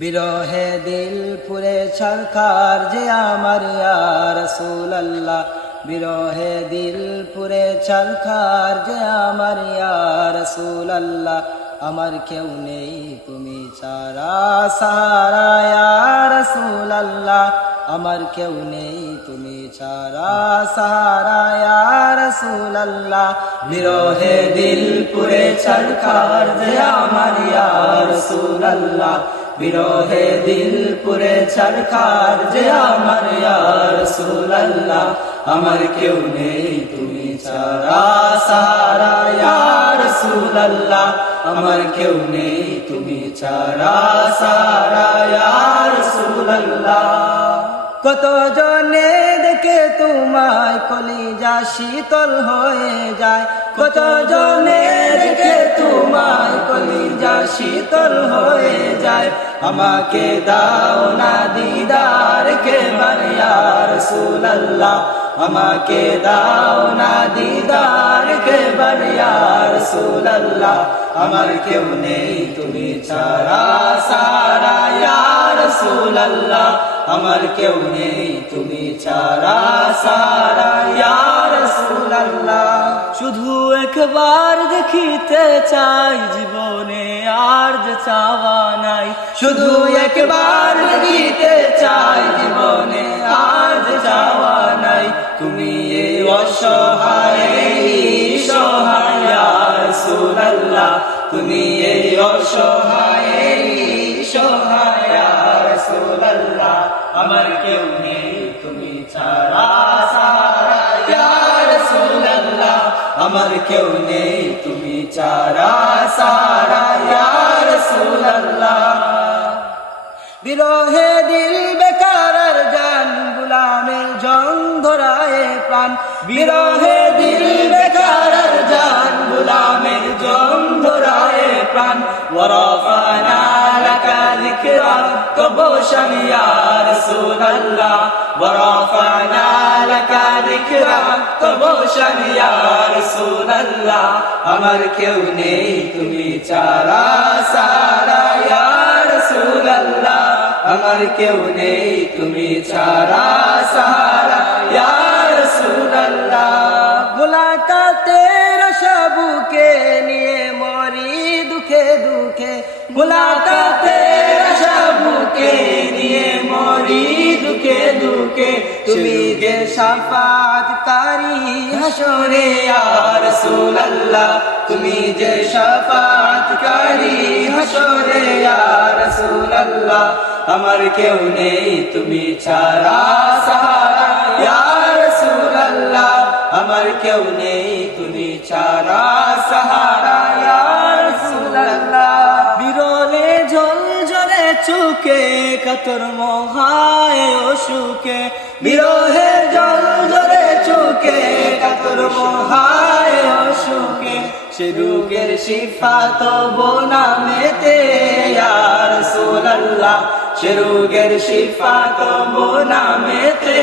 বিরহে দিল পুরে ছারখার যে আমার ইয়া রাসূলুল্লাহ, বিরহে দিল পুরে ছারখার যে আমার ইয়া রাসূলুল্লাহ। আমার কেউ নেই তুমি ছাড়া সাহারা ইয়া রাসূলুল্লাহ, আমার কেউ নেই তুমি ছাড়া সাহারা ইয়া রাসূলুল্লাহ। বিরহে দিল পুরে ছারখার যে আমার ইয়া রাসূলুল্লাহ, বিরহে দিল পুরে ছারখার যে আমার ইয়া রাসূলুল্লাহ। আমার কেউ নেই তুমি ছাড়া সাহারা ইয়া রাসূলুল্লাহ, আমার কেউ নেই তুমি ছাড়া সাহারা ইয়া রাসূলুল্লাহ। কত জনে দেখে তোমায় কলিজা শীতল হয়ে যায়, কত জনে দেখে তোমায় কলিজা শীতল হয়ে যায়। আমাকে দাও না দিদার কেবার ইয়া রাসূলুল্লাহ, আমাকে দাও না দিদার কেবার ইয়া রাসূলুল্লাহ। আমার কেউ নেই তুমি ছাড়া সাহারা ইয়া রাসূলুল্লাহ, আমার কেউ নেই তুমি ছাড়া সাহারা ইয়া রাসূলুল্লাহ। শুধু একবার দেখিতে চাই জীবনে আর যে চাওয়া নাই, শুধু একবার দেখিতে চাই জীবনে আর যে চাওয়া নাই। তুমি এই অসহায় সহায় ইয়া রাসূলুল্লাহ, তুমি এই অসহায় সহায় ইয়া রাসূলুল্লাহ। আমার কেউ নেই তুমি ছাড়া সাহারা ইয়া রাসূলুল্লাহ, আমার কেউ নেই তুমি ছাড়া সাহারা ইয়া রাসূলুল্লাহ। বিরহে দিল বেকারার জান গুলামের জং ধরায় প্রাণ, বিরহে দিল বেকারার জান গুলামের জং ধরায় প্রাণ। ওয়ারাফানা লাকা যিকরাক কবশান ইয়া রাসূলুল্লাহ, ওয়ারাফানা লাকা যিকরাক কবশান ইয়া রাসূলুল্লাহ। আমার কেউ নেই তুমি ছাড়া সাহারা ইয়া রাসূলুল্লাহ, আমার কেউ নেই তুমি ছাড়া সাহারা ইয়া রাসূলুল্লাহ। মুলাকাতের আশা বুকে নিয়ে মরি দুঃখে দুঃখে, মুলাকাতের আশা বুকে নিয়ে মরি দুঃখে দুঃখে। তুমি যে শাফাআতকারী হাসরে ইয়া রাসূলুল্লাহ, তুমি যে শাফাআতকারী হাসরে ইয়া রাসূলুল্লাহ। আমার কেউ নেই তুমি ছাড়া সাহারা ইয়া রাসূলুল্লাহ, আমার কেউ নেই তুমি ছাড়া সাহারা ইয়া রাসূলুল্লাহ। বিরলে ঝলঝলে চোখে কাতর মহায় অসুখে, বিরহে ঝলঝলে চোখে কাতর মহায় অসুখে। সে রোগের শিফা তবু নামেতে ইয়া রাসূলুল্লাহ, সে রোগের শিফা তবু নামেতে।